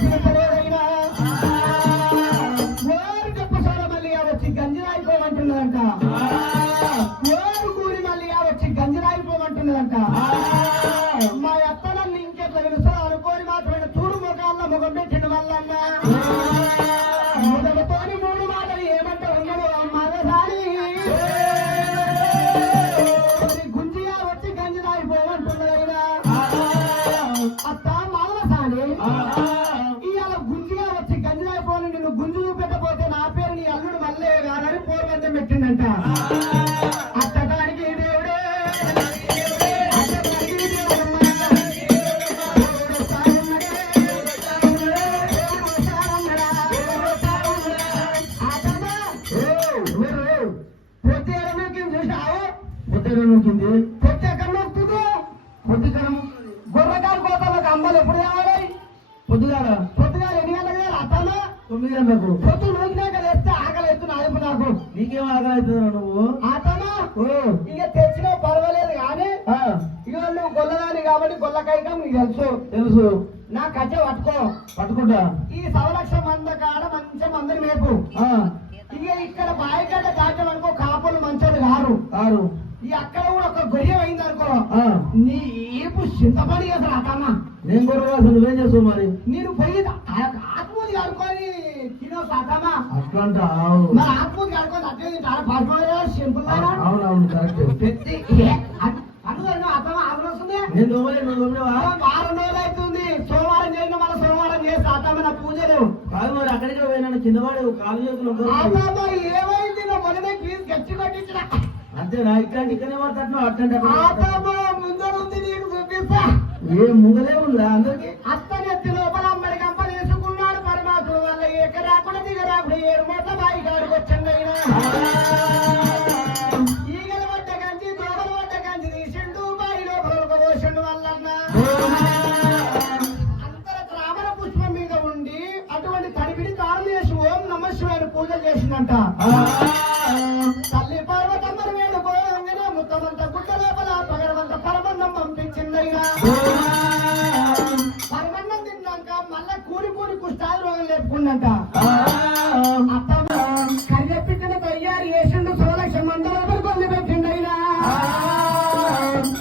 తిరుగుతలేదైనా ఓరు చెప్పు సోడ మళ్ళీ వచ్చి గంజిరాయిపోమంటున్నదంట. ఓరు కూడి మళ్ళీ వచ్చి గంజిరాయిపోమంటున్నదంట. మా అత్త నన్ను ఇంకెట్లా విలుసో అనుకోని మాత్రమే చూడు ముఖాల్లో ముఖం పెట్టిన వల్లన్న ముదలతోని 3 మాటలు ఏమంటే ఉన్నాడు మగసారి గుంజిగా వచ్చి గంజిరాయిపోమంటున్నదైనా అత్త మగసారి ఇవాళ గుంజిగా వచ్చి గంజిరాయిపోని నిన్ను గుంజు చూపెట్టపోతే నా పేరు నీ అల్లుడు మళ్ళీ కాదని పూర్వంతం పెట్టిందంట. అత్తగారికి దేవుడే గొర్రెకాయలు కోతలకు అమ్మలు ఎప్పుడు తేవాలి? పొద్దుగాల ఎన్ని గంటలకు అత్తనా? 9 గంటలకు. పొద్దు నూకినాక తెస్తే ఆకలి ఎత్తు నాదిపు నాకు. నీకేం ఆకలి అవుతుందా నువ్వు? అతను ఇక తెచ్చినా పర్వాలేదు కానీ ఇక నువ్వు గొల్లదాని కాబట్టి గొల్లకాయగా నీకు తెలుసు నా కచ్చ పట్టుకుంటా. ఈ 1 లక్ష మంది కాడ మంచి మందిని మేపు. ఇక ఇక్కడ బాయికాడ దాటం అనుకో కాపులు మంచోళ్ళు కారు. ఈ అక్కడ కూడా ఒక గొయ్యం అయింది అనుకో నీ ఏపు చింతపడి చేస్తారు అతన్న. నేను కూడా నువ్వేం చేస్తావు మరి? నేను పోయి ఆత్మూది కడుకొని తినో అతమ్మా అట్లా మరి ఆత్మూది కడుకొని అట్లే తింటారు సింపుల్. అవునవును కరెక్ట్. అందుకని అతమ్మ ఆదరణ వస్తుంది. నేను 2 రోజులు అవుతుంది. సోమవారం చేసిన మళ్ళీ సోమవారం చేస్తా అతమ్మ నా పూజలు కాదు. మరి అక్కడికి పోయినా కింద వాడు కాలు చేతులు ఏమైంది? నా మొదటి ఫీజు గచ్చి కొట్టించిన అంతేనా? ఇక్కడనే పడుతున్నా అట్టంటే ముందర ఉంది నీకు చూపిస్తా. ఏ ముందలే ఉందా అందరికి? అత్తనెత్తి లోపల అమ్మడి కంప తీసుకున్నాడు పరమాత్మ వల్ల ఎక్కరాకుండా దిగరాకుండా 7 మూట్ల బాయి కాడికి వచ్చింది. అయినా ఈగలు పడ్డ కంచి దోమలు పడ్డ కంచి తీసిండు బాయి లోపల పోసిండు వల్లన్న. అంతర త్రామర పుష్పం మీద ఉండి అటువంటి తడిపిడి తాళం చేసి ఓం నమ శివాయ పూజలు చేసిందంట. తల్లి పార్వతమ్మను వేడుకోగానే ముత్తమంత గుడ్డ లోపల పగడమంత పరమన్నం పంపించిందయ్యా. పరమన్నం తిన్నాక మళ్ళా కూడి కుష్టాలు రోగం లేపుకుందంట. అత్తమ్మ కర్రెపిట్టను తయారు చేసిండు 100 లక్ష మంది లోపల కొంది పెట్టిండయినా.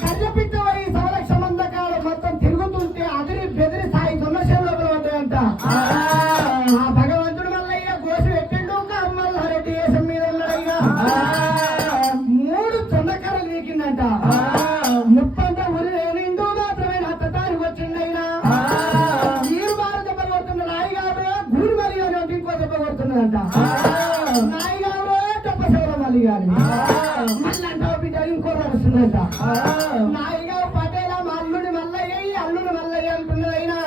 కర్రెపిట్ట 100 లక్ష మంది కాడ మొత్తం తిరుగుతుంటే అదిరి బెదిరి సాయి సమస్య లోపల పడ్డాయంట. ఆ భగవంతుడు మల్లయ్య కోసి పెట్టిండు మల్లారెడ్డి దేశం మీద ఉన్నాడయ్యా. 3 చొన్నకర్రలు వీకిందంట. ముప్పంతా ఉరి నిండు మాత్రమే అత్త తారికి వచ్చిండయినా. నీరు బాగా దెబ్బ కొడుతున్న నాయగారు గుడి మరి ఇంకో దెబ్బ కొడుతున్నదంట. నాయగారు దెబ్బ సేవల మళ్ళీ గారి మళ్ళీ అంటావు బిడ్డ ఇంకో నడుస్తుందంట. నాయగారు పటేలా మా అల్లుడి మల్లయ్య అంటున్నదైనా.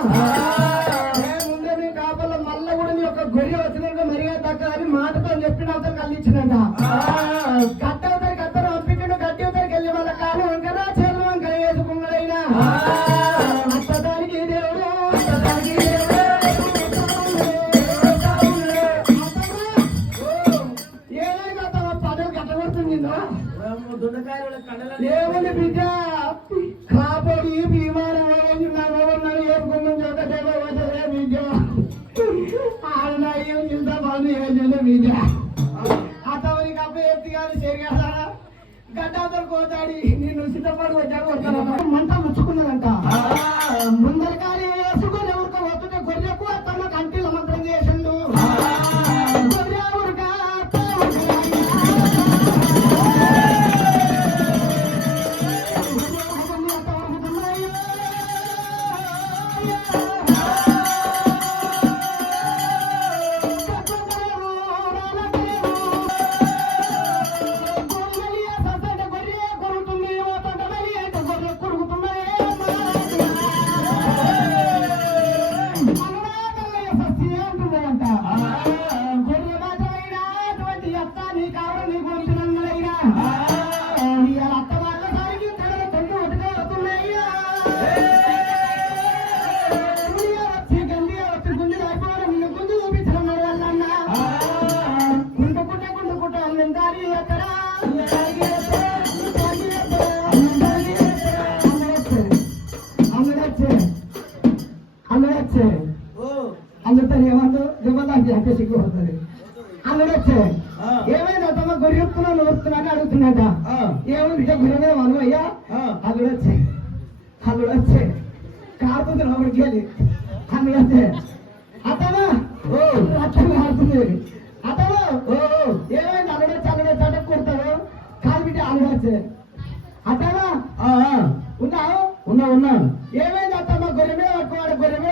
ముందే మీ కాపల్లో మల్ల కూడా నీ యొక్క గొర్రె వచ్చినాక మరిగా తగ్గ అని మాటతో చెప్పిన అవతల కలిగించిందంట. గడ్డ అవతలకి అత్తరు పంపించడు. గడ్డి అవతలకి వెళ్ళి వాళ్ళ కాలు వంకర చేతులు వంకర వేసుకున్నాడైనా. అత్తదానికి దేవుడు ఏదైనా తమ పదవి కట్టబడుతుందో దేవుని బిడ్డ కాపడి భీమానం ఏపుకుందని ఒకటే బిడ్డ ఆడనాయం చింతపాలు ఏజెండు బిడ్డ అతనికి అప్ప ఎత్తి కానీ సరిగా గడ్డాతలు కోతాడి నేను సిద్ధపడి వచ్చాడు మంట ముచ్చుకున్నదంట. ముందరకాలి వేసుకొని ఎవరికో వస్తుంటే గొర్రెకు అత్తమ్మ కంటిలో మంత్రం చేసిండు. గొర్రె ఊరుగా అందుతాను ఏమన్నా దివ్వదానికి అంటే సిగ్గుపడుతుంది అల్లుడు వచ్చే ఏమైంది అతమ్మ గొర్రెత్తున్నాను నూరుతున్నా అని అడుగుతున్నట ఏముంది గురమే మనం అయ్యా అల్లుడు వచ్చే కారుతుంది లోపలికి వెళ్ళి అల్లుడు వచ్చే అతను రక్తం కారుతుంది అతను ఏమైంది అల్లుడు చట్ట కుడతాడు కాలు బిడ్డ అల్లుడు వచ్చే అతను ఉన్నావు ఉన్నాను ఏమైంది అత్తమ్మ గొర్రె మీద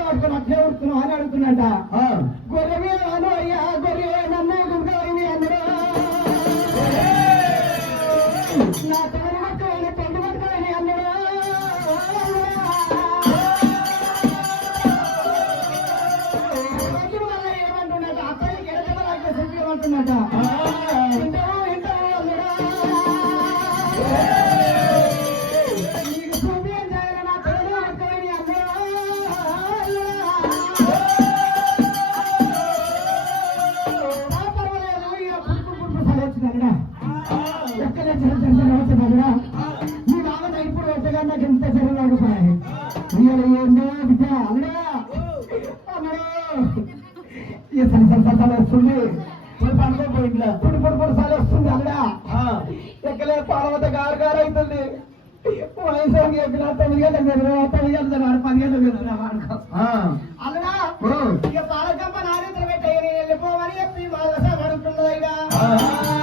పట్టుకొని అట్లే ఉడుతున్నావు అని అడుగుతున్నట గొర్రె మీద అను అయ్యా గొర్రె నన్ను గుండె అన్నాడు నా తల్లి పట్టుకోవాలి తల్లి పట్టుకోవాలి అన్నాడు వల్ల ఏమంటున్నట అతనికి ఎడతలాగా చెప్పమంటున్నట ఇంటవు అన్నాడు మీ బాగా ఇప్పుడు వచ్చగా నాకు ఎంత జరగలేకపోయాయి ఏందో బిడ్డ అల్లుడా వస్తుంది పండుకోపోయింట్లా పొడి సార్లు వస్తుంది అల్లుడా ఎక్కలే పాలవత గారు అవుతుంది వయసు ఎక్కడ 9 గంటలకు 9 గంటలు 10 గంటలకు వెళ్తున్నా అల్లుడా ఇక పాలకమ్మ నారేంద్ర పెట్ట వెళ్ళిపోమని చెప్పి వాళ్ళ అడుగుతున్నది